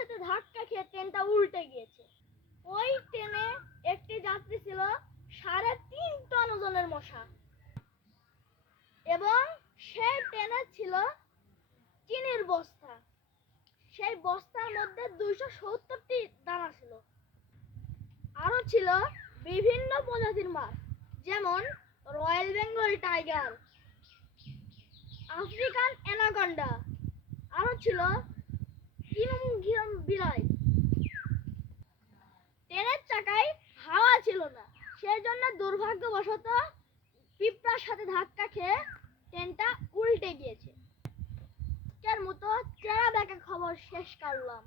সাথে ধাক্কা খেয়ে ট্রেনটা উল্টে গিয়েছে। ওই ট্রেনে একটি যাত্রী ছিল 3.5 টন ওজনের মশা এবং সেই ট্রেনে ছিল চিনির বস্তা। সেই বস্তার মধ্যে 270টি দানা ছিল। আরো ছিল বিভিন্ন প্রজাতির মাছ, যেমন royal Bengal tiger, African anaconda, আরো ছিল কিংঘিয়ম বিড়াল। ট্রেনের চাকায় হাওয়া ছিল না, সেই জন্য দুর্ভাগ্যবশত পিঁপড়ার সাথে ধাক্কা খেয়ে ট্রেনটা উল্টে গিয়েছে। আজকের মতো চেরা বেঁকা খবর শেষ করলাম।